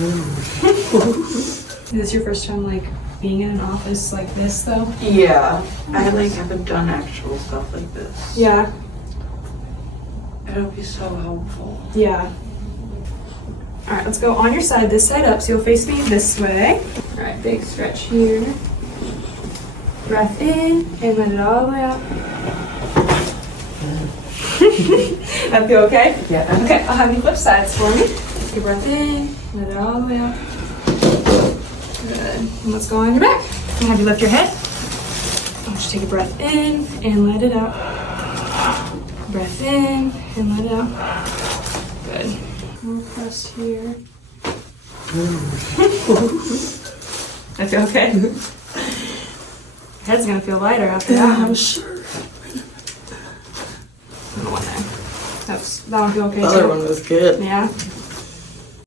Is this your first time like being in an office like this though? Yeah, I like haven't done actual stuff like this. Yeah. It'll be so helpful. Yeah. All right, let's go on your side, this side up, so you'll face me this way. All right, big stretch here. Breath in and let it all the way out. That feel okay? Yeah. Okay, I'll have you flip sides for me. Take a breath in, let it all the way out. Good. And let's go on your back. I'll have you lift your head. I'll just take a breath in and let it out. Breath in and let it out. Good. We'll press here. I feel okay. Head's gonna feel lighter after that. I'm sure. That one feel okay The too? other one was good. Yeah.